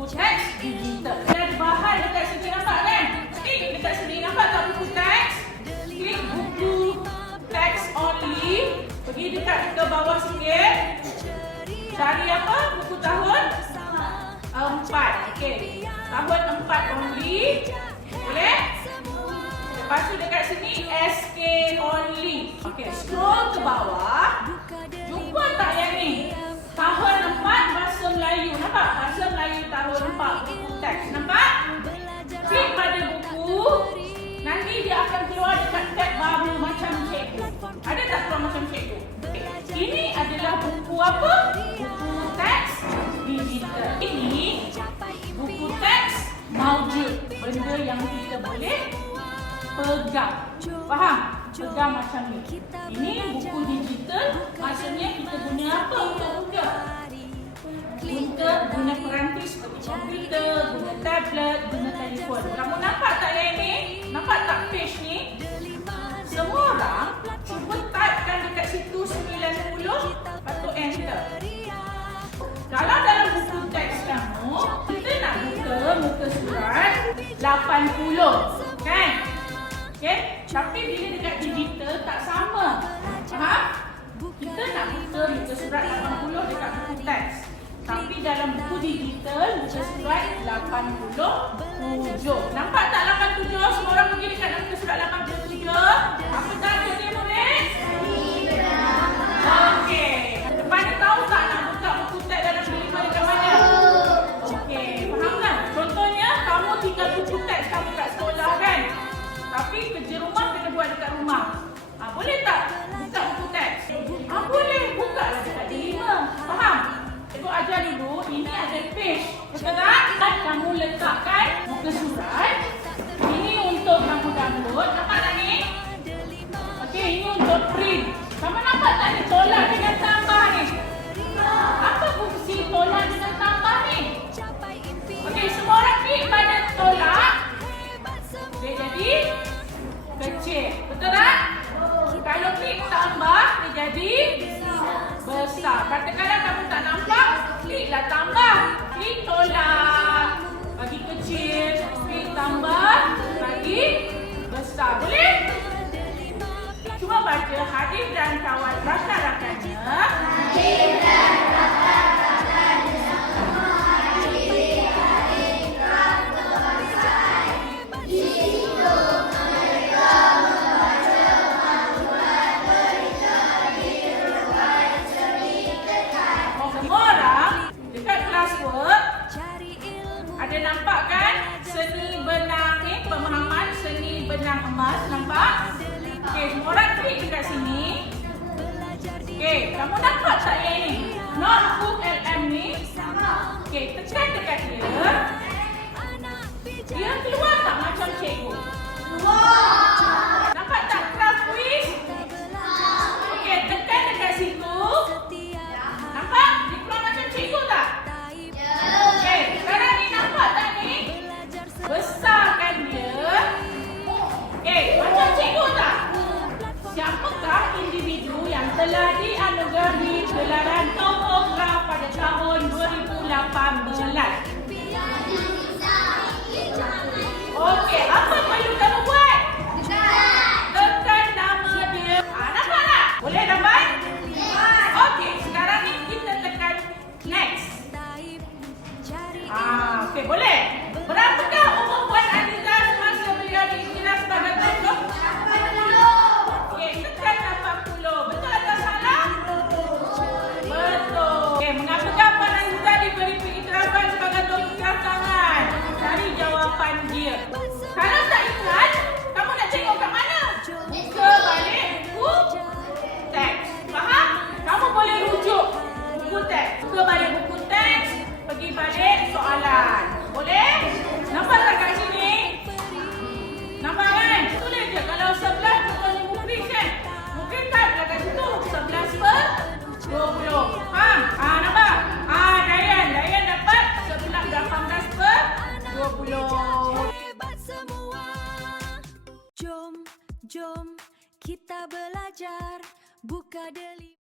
buku teks digital. Dan bahan dekat sini nampak kan? Klik dekat sini nampak tak buku teks? Klik buku teks only. Pergi dekat ke bawah sikit. Cari apa? Buku tahun 4. Okey. Tahun 4 only. Boleh? Lepas tu dekat sini SK only. Okey, scroll ke bawah. Jumpa tak yang ni? Tahun 4 bahasa Melayu. Nampak? Bahasa Melayu tahun 4 buku teks. Nampak? Klik pada buku. Nanti dia akan keluar dekat tab baru macam cikgu. Ada tak keluar macam cikgu? Ini adalah buku apa? Buku teks digital. Ini buku teks maujud. Benda yang kita boleh pegang. Faham? Pegang macam ni. Ini buku digital. Maksudnya kita guna apa untuk buka? Guna peranti seperti komputer, guna tablet, guna telefon. Kamu nampak tak yang ni? Nampak tak page ni? Semua orang cuba typekan dekat situ 90, lepas tu enter. Kalau dalam buku teks kamu, kita nak buka muka surat 80, kan? Okay? Tapi bila dekat digital tak sama. Faham? Kita nak buka muka surat 80 dekat buku teks. Tapi dalam buku digital, muka surat 87. Nampak tak 87? Semua orang pergi dekat muka surat 87. Apa tajuk dia murid? Okey. Depan ni tahu tak nak buka buku teks dalam kelima dekat mana? Okey. Faham kan? Contohnya, kamu tinggal buku teks kamu kat sekolah kan? Tapi kerja rumah kena buat dekat rumah. Boleh tak buka buku teks? Boleh. Buka lah dekat kelima. Faham? Cikgu ajar dulu, ini ada page. Betul tak? Dan kamu letakkan muka surat. Ini untuk kamu download. Nampak tak ni? Okey, ini untuk print. Kamu nampak tak ni? Tolak dengan tambah ni. Apa fungsi tolak dengan tambah ni? Okey, semua orang klik pada tolak. Dia jadi kecil. Betul tak? Kalau klik tambah, dia jadi besar. Katakanlah kamu tak nampak, kliklah tambah. Klik tolak, bagi kecil. Klik tambah, bagi besar. Boleh? Cuba baca Hadif dan kawan rakan-rakannya. Hadif dan rakan-rakannya semua adik-adik rangka besar. Di situ mereka membaca panduan berita di ruang ceritakan. Semua orang dekat classwork ada nampak kan? Seni benang ni, pemahaman seni benang emas. Nampak? Okey, semua orang klik dekat sini. Okey, kamu nampak tak yang ni? Notebook LM ni. Okey, tekan dekat dia. Dia keluar tak macam cikgu? Keluar. Nampak tak craft quiz? Okey, tekan dekat situ. Nampak? Dia keluar macam cikgu tak? Okey, sekarang ni nampak tak ni? Besarkan dia. Okey, macam cikgu tak? Siapakah individu yang telah dianugerahi gelaran topograf pada tahun 2018? Okey, apa perlu kamu buat? Tekan nama dia. Nampak tak? Boleh dapat? Okey, sekarang ni kita tekan next. Okey, boleh? Berapakah umur Puan Aziza semasa beliau diiktiraf sebagai tokoh? 80. Okey, tekan 80. Betul atau salah? Betul. Okey, mengapakah Puan Aziza diberi pengiktirafan sebagai tokoh tangan? Cari jawapan dia. Kalau tak ingat, kamu nak tengok kat mana? Ke balik buku teks. Faham? Kamu boleh rujuk buku teks. Ke balik buku teks, pergi balik soalan. Boleh? Nampak tak kat sini? Nampak kan? Tulis je. Kalau 11 contohnya mukris kan? Mungkin type lah kat situ. 11/20. Faham? Nampak? Dayan dapat 18/20. Jom kita belajar, buka deli.